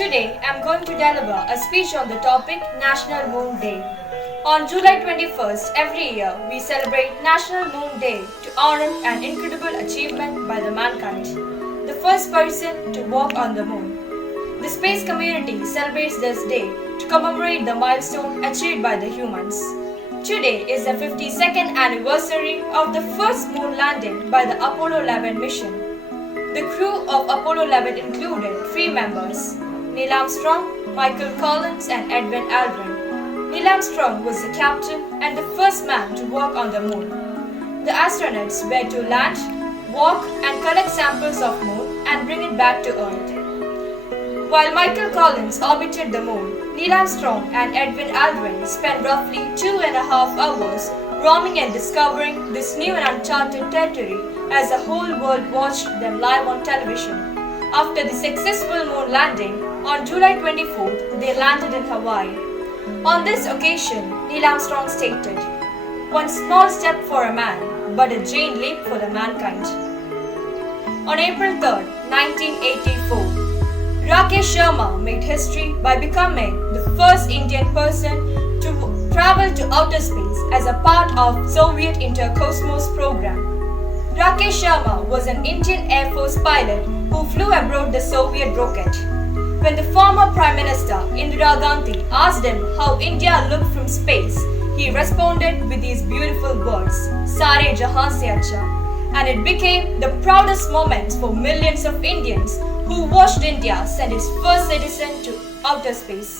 Today, I'm going to deliver a speech on the topic National Moon Day. On July 21st, every year, we celebrate National Moon Day to honor an incredible achievement by the mankind, the first person to walk on the moon. The space community celebrates this day to commemorate the milestone achieved by the humans. Today is the 52nd anniversary of the first moon landing by the Apollo 11 mission. The crew of Apollo 11 included three members: Neil Armstrong, Michael Collins, and Edwin Aldrin. Neil Armstrong was the captain and the first man to walk on the moon. The astronauts were to land, walk, and collect samples of moon and bring it back to Earth. While Michael Collins orbited the moon, Neil Armstrong and Edwin Aldrin spent roughly 2.5 hours roaming and discovering this new and uncharted territory as the whole world watched them live on television. After the successful moon landing, on July 24th, they landed in Hawaii. On this occasion, Neil Armstrong stated, "One small step for a man, but a giant leap for the mankind." On April 3rd, 1984, Rakesh Sharma made history by becoming the first Indian person to travel to outer space as a part of Soviet Intercosmos program. Rakesh Sharma was an Indian Air Force pilot who flew aboard the Soviet rocket. When the former Prime Minister Indira Gandhi asked him how India looked from space, he responded with these beautiful words, "Sare Jahan se acha," and it became the proudest moment for millions of Indians who watched India send its first citizen to outer space.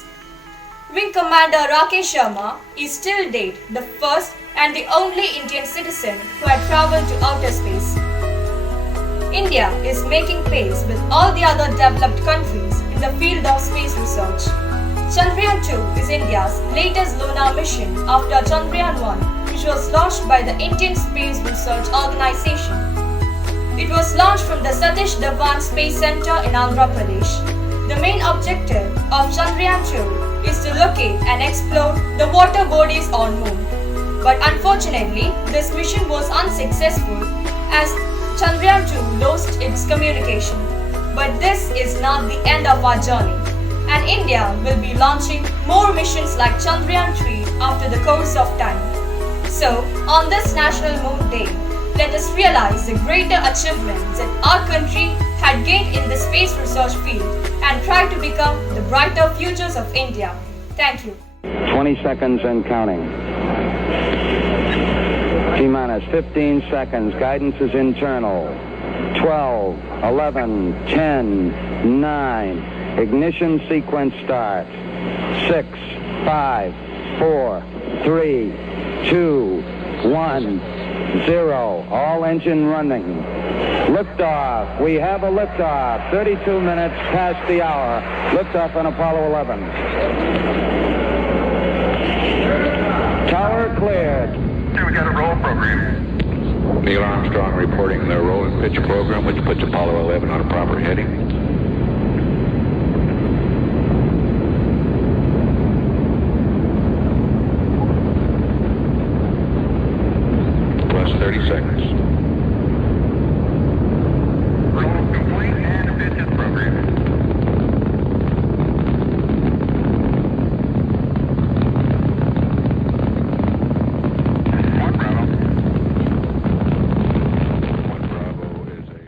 Wing Commander Rakesh Sharma is till date the first and the only Indian citizen who had traveled to outer space. India is making pace with all the other developed countries in the field of space research. Chandrayaan-2 is India's latest lunar mission after Chandrayaan-1, which was launched by the Indian Space Research Organisation. It was launched from the Satish Dhawan Space Center in Andhra Pradesh. The main objective of Chandrayaan-2 is to locate and explore the water bodies on Moon. But unfortunately, this mission was unsuccessful as Chandrayaan-2 lost its communication. But this is not the end of our journey, and India will be launching more missions like Chandrayaan-3 after the course of time. So, on this National Moon Day, let us realize the greater achievements that our country had gained in the space research field and try to become the brighter futures of India. Thank you. 20 seconds and counting. T-minus 15 seconds. Guidance is internal. 12, 11, 10, 9. Ignition sequence starts. 6, 5, 4, 3, 2, 1, 0. All engine running. Liftoff. We have a liftoff. 32 minutes past the hour. Liftoff on Apollo 11. Tower cleared. Okay, we got a roll program. Neil Armstrong reporting the roll and pitch program, which puts Apollo 11 on a proper heading. Plus 30 seconds. Roll complete and pitches program. One Bravo. One Bravo is a...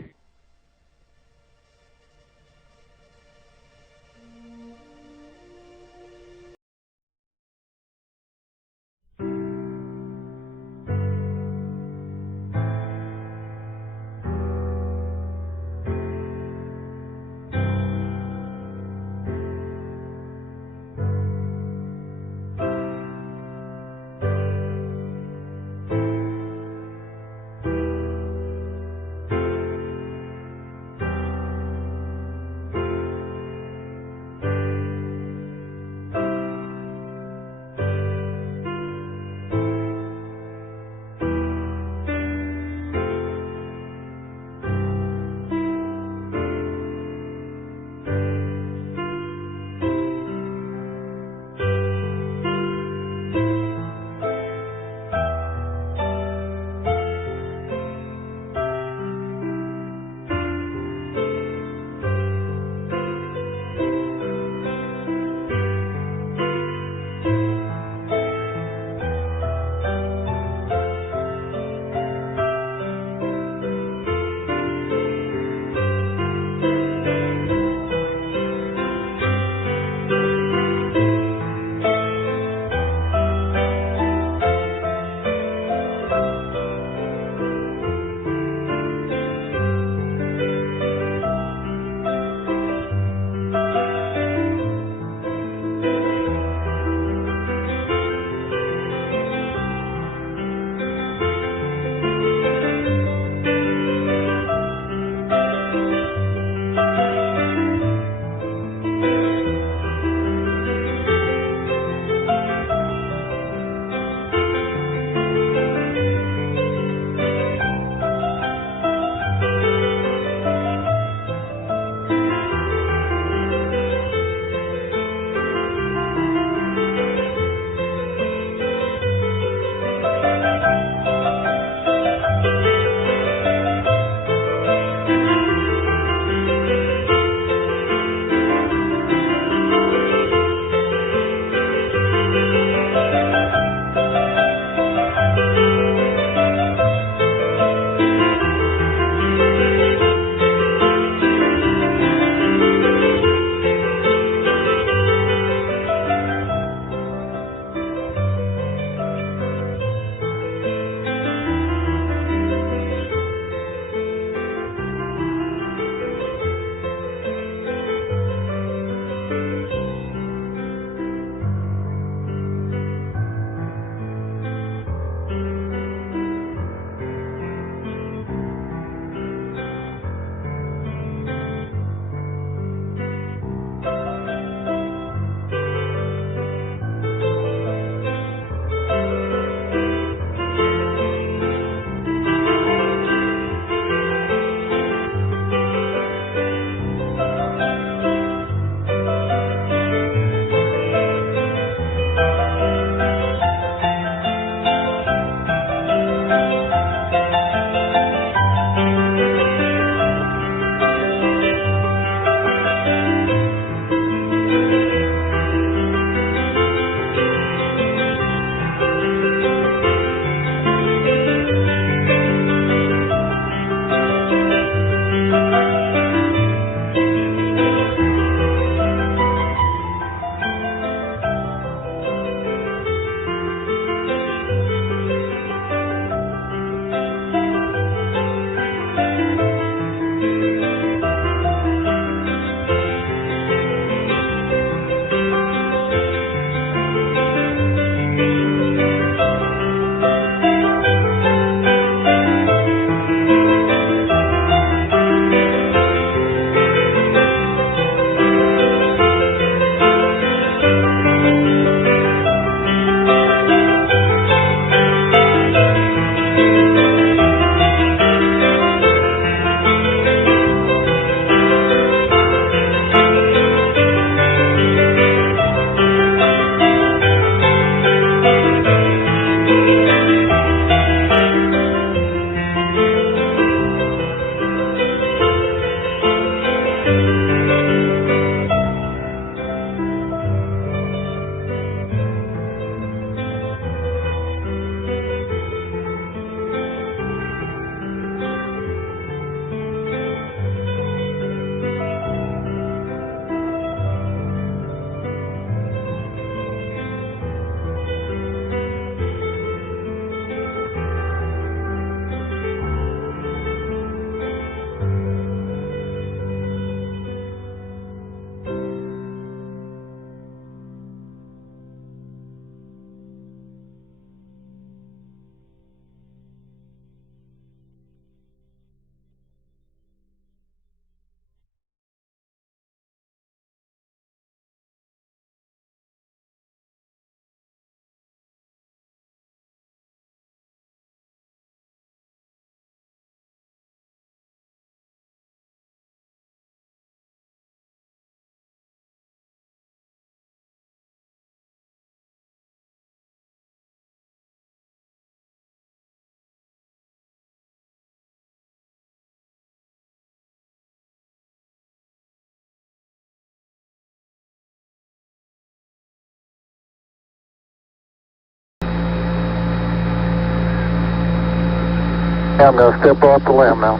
I'm going to step off the limb now.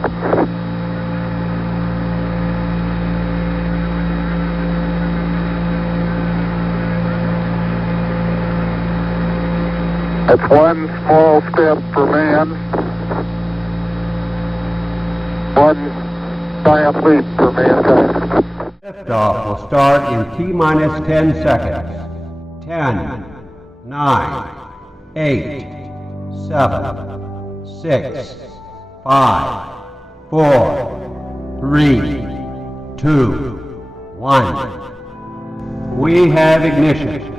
That's one small step for man, one giant leap for mankind. Liftoff will start in T-minus 10 seconds. 10, 9, 8, 7, 6, 5, 4, 3, 2, 1. We have ignition.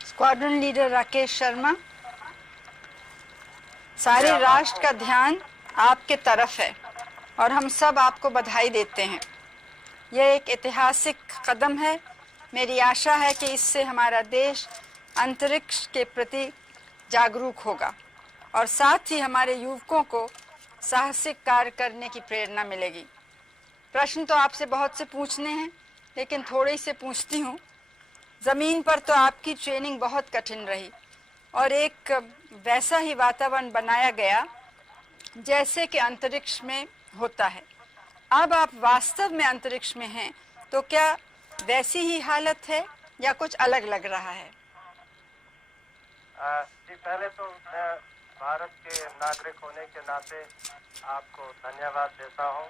Squadron leader Rakesh Sharma, सारे राष्ट्र का ध्यान आपके तरफ है और हम सब आपको बधाई देते हैं। यह एक ऐतिहासिक कदम है। मेरी आशा है कि इससे हमारा देश अंतरिक्ष के प्रति जागरूक होगा और साथ ही हमारे युवकों को साहसिक कार्य करने की प्रेरणा मिलेगी। प्रश्न तो आपसे बहुत से पूछने हैं, लेकिन थोड़ी से पूछती हूँ। ज़मीन पर तो आपकी ट्रेनिंग बहुत कठिन रही, और एक वैसा ही वातावरण बनाया गया जैसे कि अंतरिक्ष में होता है। अब आप वास्तव में अंतरिक्ष में हैं, तो क्या वैसी ही हालत है या कुछ अलग लग रहा है? जी, पहले तो मैं भारत के नागरिक होने के नाते आपको धन्यवाद देता हूं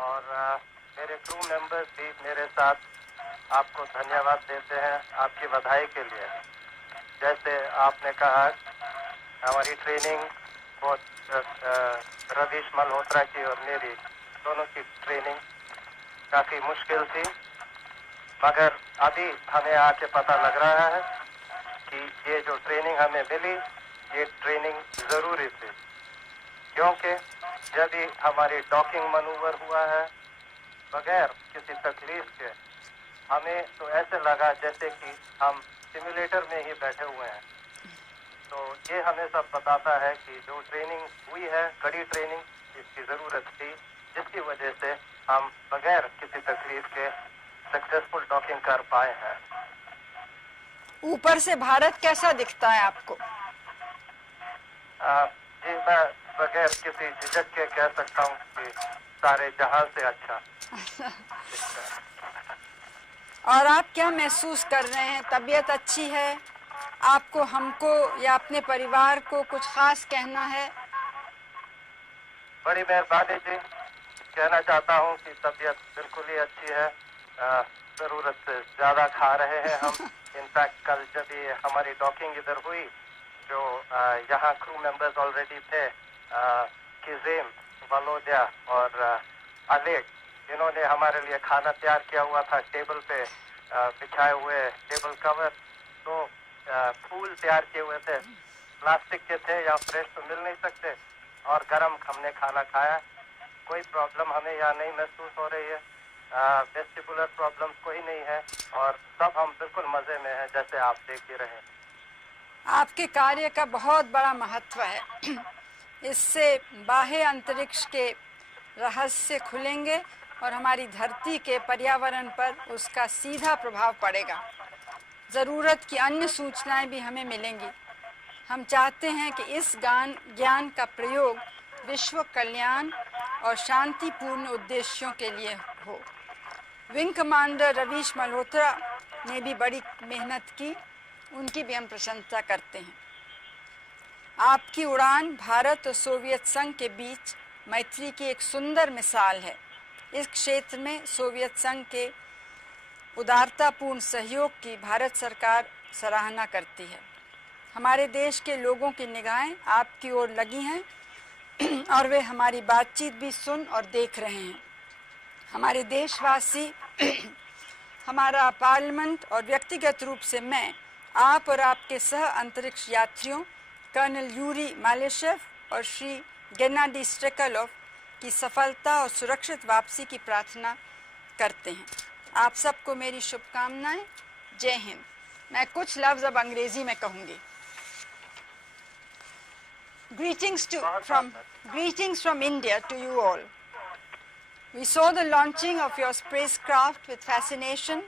और मेरे क्रू मेंबर्स भी मेरे साथ आपको धन्यवाद देते हैं आपकी बधाई के लिए। जैसे आपने कहा, हमारी ट्रेनिंग बहुत रवीश मल्होत्रा की और मेरी दोनों की ट्रेनिंग काफ़ी मुश्किल थी, मगर अभी हमें आके पता लग रहा है कि ये जो ट्रेनिंग हमें मिली, ये ट्रेनिंग ज़रूरी थी, क्योंकि जब भी हमारी डॉकिंग मनूवर हुआ है बगैर किसी तकलीफ के, हमें तो ऐसे लगा जैसे कि हम सिमुलेटर में ही बैठे हुए हैं। तो ये हमें सब बताता है कि जो ट्रेनिंग हुई है, कड़ी ट्रेनिंग, इसकी ज़रूरत थी, जिसकी वजह से हम बगैर किसी तकलीफ के सक्सेसफुल डॉकिंग कर पाए हैं। ऊपर से भारत कैसा दिखता है आपको? जी, मैं बगैर किसी झिझक के कह सकता हूँ कि सारे जहां से अच्छा दिखता है। और आप क्या महसूस कर रहे हैं? तबीयत अच्छी है आपको, हमको या अपने परिवार को कुछ खास कहना है? बड़ी मेहरबानी जी, कहना चाहता हूँ कि तबीयत बिल्कुल ही अच्छी है। ज़रूरत से ज़्यादा खा रहे हैं हम। इनफैक्ट कल जब ये हमारी डॉकिंग इधर हुई, जो यहाँ क्रू मेंबर्स ऑलरेडी थे, किजेम, वलोदिया और अलेक, इन्होंने हमारे लिए खाना तैयार किया हुआ था, टेबल पे बिछाए हुए टेबल कवर, तो फूल तैयार किए हुए थे, प्लास्टिक के थे, या फ्रेश तो मिल नहीं सकते, और गरम हमने खाना खाया। कोई प्रॉब्लम हमें यहाँ नहीं महसूस हो रही है, वेस्टिबुलर प्रॉब्लम कोई नहीं है, और सब हम बिल्कुल मज़े में हैं, जैसे आप देख ही रहे हैं। आपके कार्य का बहुत बड़ा महत्व है। इससे बाह्य अंतरिक्ष के रहस्य खुलेंगे और हमारी धरती के पर्यावरण पर उसका सीधा प्रभाव पड़ेगा। ज़रूरत की अन्य सूचनाएं भी हमें मिलेंगी। हम चाहते हैं कि इस ज्ञान का प्रयोग विश्व कल्याण और शांतिपूर्ण उद्देश्यों के लिए हो। विंग कमांडर रवीश मल्होत्रा ने भी बड़ी मेहनत की, उनकी भी हम प्रशंसा करते हैं। आपकी उड़ान भारत और सोवियत संघ के बीच मैत्री की एक सुंदर मिसाल है। इस क्षेत्र में सोवियत संघ के उदारतापूर्ण सहयोग की भारत सरकार सराहना करती है। हमारे देश के लोगों की निगाहें आपकी ओर लगी हैं और वे हमारी बातचीत भी सुन और देख रहे हैं। हमारे देशवासी, हमारा पार्लियामेंट और व्यक्तिगत रूप से मैं आप और आपके सह अंतरिक्ष यात्रियों कर्नल यूरी मालेशेव और श्री गेनाडी स्ट्रेकलोव की सफलता और सुरक्षित वापसी की प्रार्थना करते हैं। आप सबको मेरी शुभकामनाएं। जय हिंद। मैं कुछ लफ्ज़ अब अंग्रेजी में कहूँगी। Greetings from India to you all. We saw the launching of your spacecraft with fascination.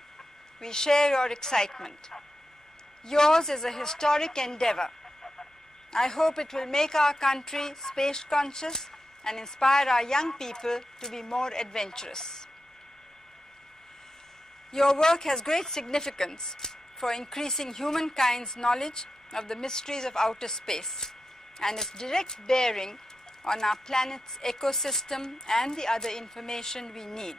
We share your excitement. Yours is a historic endeavor. I hope it will make our country space conscious and inspire our young people to be more adventurous. Your work has great significance for increasing humankind's knowledge of the mysteries of outer space and its direct bearing on our planet's ecosystem and the other information we need.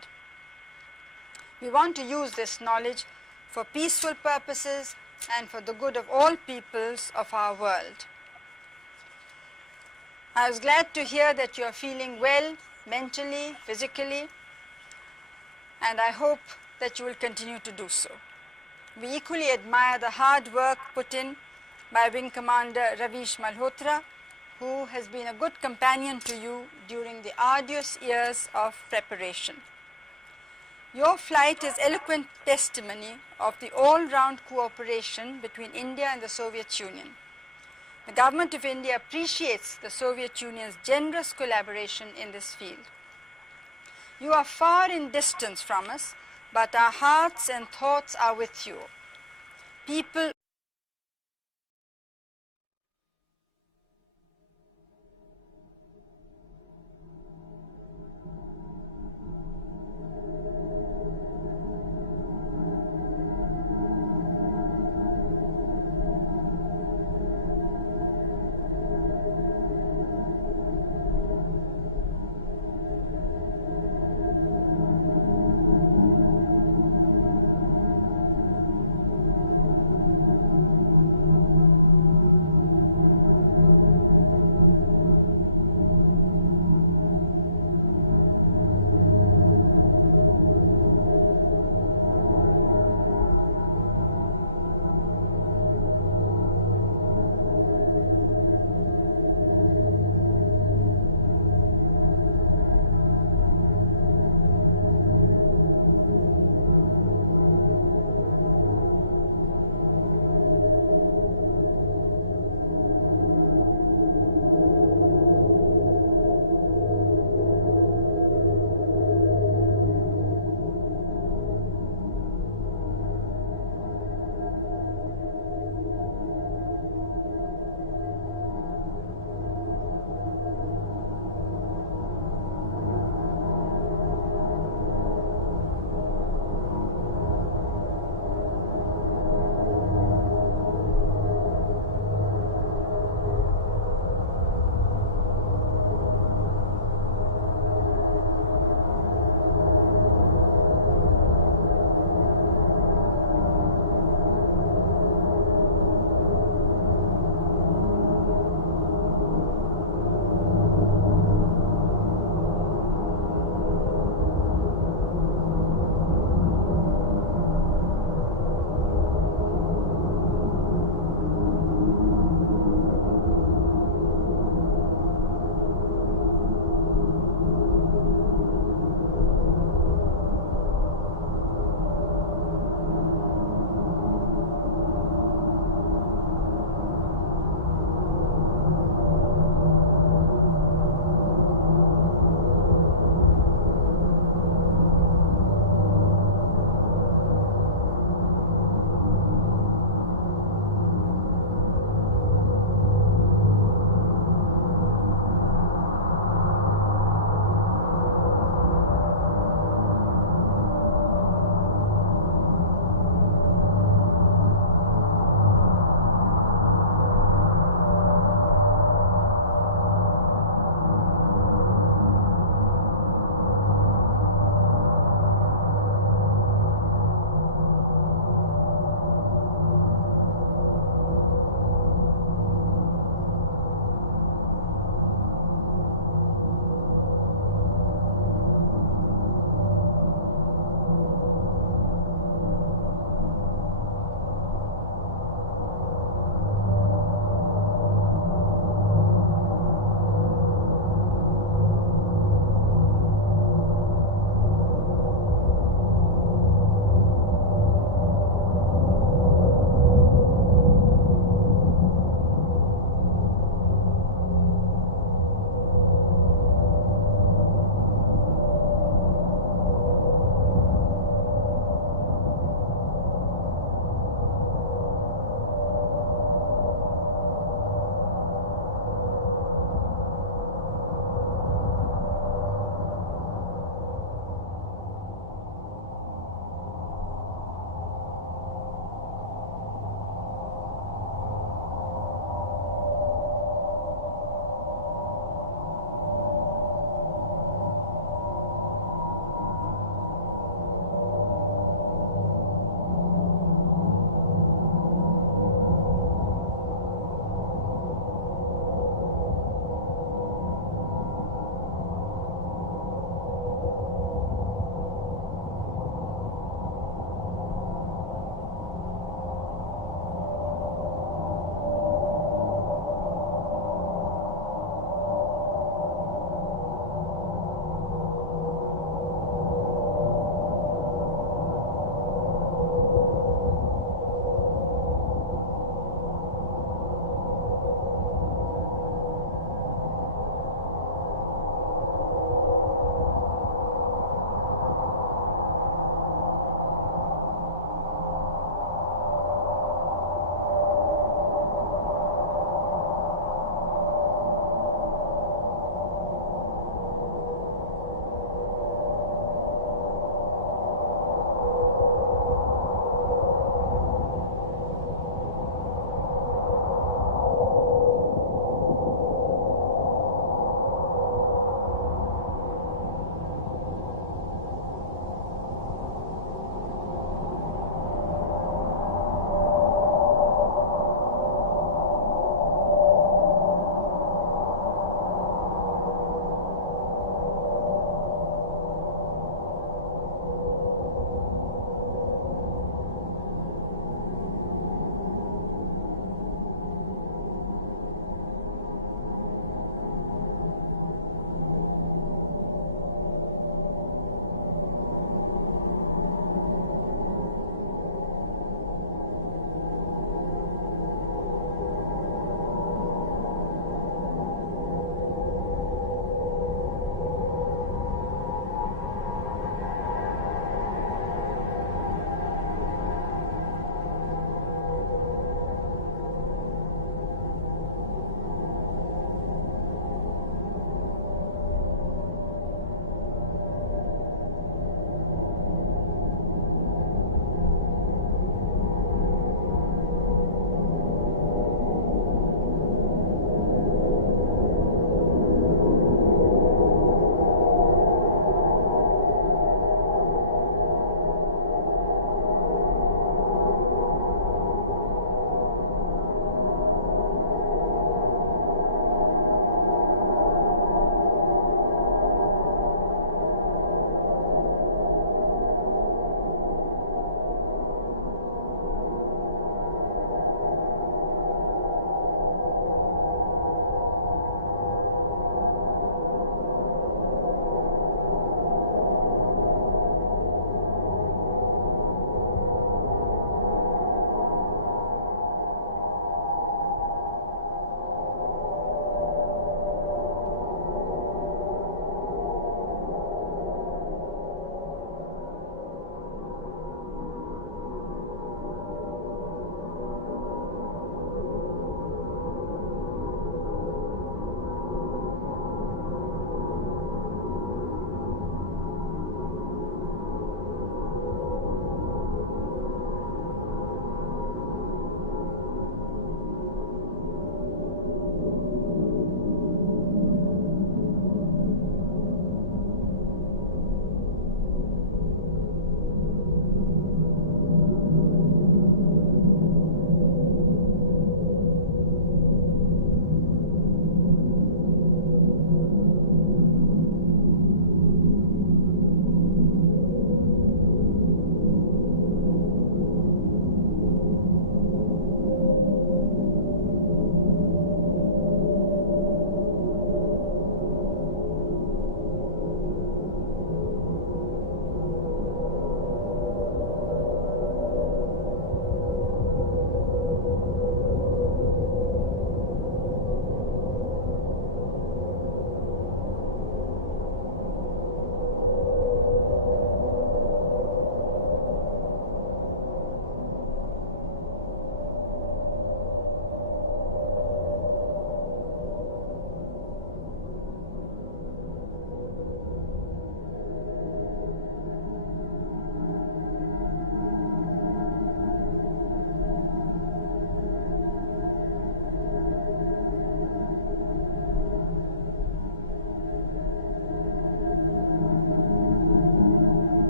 We want to use this knowledge for peaceful purposes and for the good of all peoples of our world. I was glad to hear that you are feeling well mentally, physically, and I hope that you will continue to do so. We equally admire the hard work put in by Wing Commander Ravish Malhotra, who has been a good companion to you during the arduous years of preparation. Your flight is eloquent testimony of the all-round cooperation between India and the Soviet Union. The Government of India appreciates the Soviet Union's generous collaboration in this field. You are far in distance from us, but our hearts and thoughts are with you. People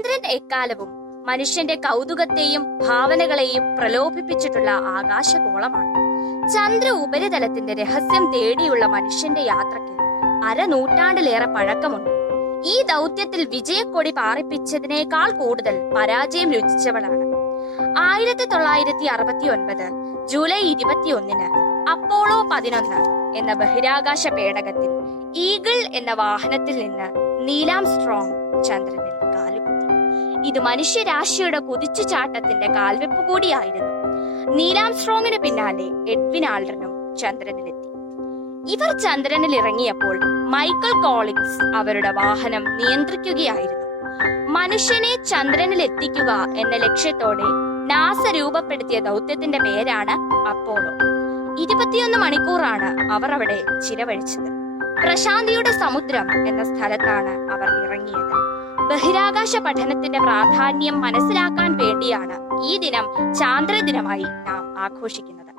ചന്ദ്രൻ എക്കാലവും മനുഷ്യന്റെ കൗതുകത്തെയും ഭാവനകളെയും പ്രലോഭിപ്പിച്ചിട്ടുള്ള ആകാശഗോളമാണ്. ചന്ദ്ര ഉപരിതലത്തിന്റെ രഹസ്യം തേടിയുള്ള മനുഷ്യന്റെ യാത്രയ്ക്ക് അരനൂറ്റാണ്ടിലേറെ പഴക്കമുണ്ട്. ഈ ദൗത്യത്തിൽ വിജയക്കൊടി പാറിപ്പിച്ചതിനേക്കാൾ കൂടുതൽ പരാജയം രുചിച്ചവളാണ്. 1969 ജൂലൈ 21 അപ്പോളോ 11 എന്ന ബഹിരാകാശ പേടകത്തിൽ ഈഗിൾ എന്ന വാഹനത്തിൽ നിന്ന് നീൽ ആംസ്ട്രോങ് ചന്ദ്രനിൽ കാലുകുത്തി. ഇത് മനുഷ്യരാശിയുടെ കുതിച്ചുചാട്ടത്തിന്റെ കാൽവെപ്പ് കൂടിയായിരുന്നു. നീൽ ആംസ്ട്രോങ്ങിന് പിന്നാലെ എഡ്വിൻ ആൾഡ്രിനും ചന്ദ്രനിലെത്തി. ഇവർ ചന്ദ്രനിൽ ഇറങ്ങിയപ്പോൾ മൈക്കൽ കോളിൻസ് അവരുടെ വാഹനം നിയന്ത്രിക്കുകയായിരുന്നു. മനുഷ്യനെ ചന്ദ്രനിൽ എത്തിക്കുക എന്ന ലക്ഷ്യത്തോടെ നാസ രൂപപ്പെടുത്തിയ ദൗത്യത്തിന്റെ പേരാണ് അപ്പോളോ. 21 മണിക്കൂറാണ് അവർ അവിടെ ചിലവഴിച്ചത്. പ്രശാന്തിയുടെ സമുദ്രം എന്ന സ്ഥലത്താണ് അവർ ഇറങ്ങിയത്. ബഹിരാകാശ പഠനത്തിന്റെ പ്രാധാന്യം മനസ്സിലാക്കാൻ വേണ്ടിയാണ് ഈ ദിനം ചാന്ദ്രദിനമായി നാം ആഘോഷിക്കുന്നത്.